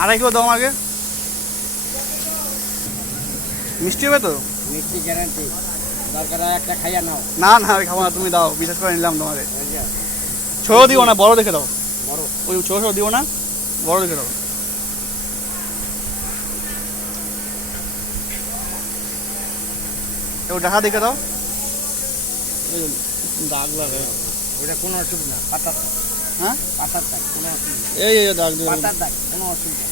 আড়াই কিলো দাও আমাকে। মিষ্টি হবে তো? মিষ্টি গ্যারান্টি, দরকার হয় একটা খাইয়া নাও। না না আমি খাবো না, তুমি দাও, বিশ্বাস করে নিলাম তোমাকে। ছোট দিও না, বড় দেখে দাও। বড়? ওই ছোট ছোট দিও না, বড় দেখে দাও। এবার দেখা দেখে দাও। দাগ লাগে। ওইটা কোনো অসুবিধা না, পাতার দাগ। হ্যাঁ পাতার দাগ, কোনো অসুবিধা। এই দাগ পাতার দাগ, কোনো অসুবিধা।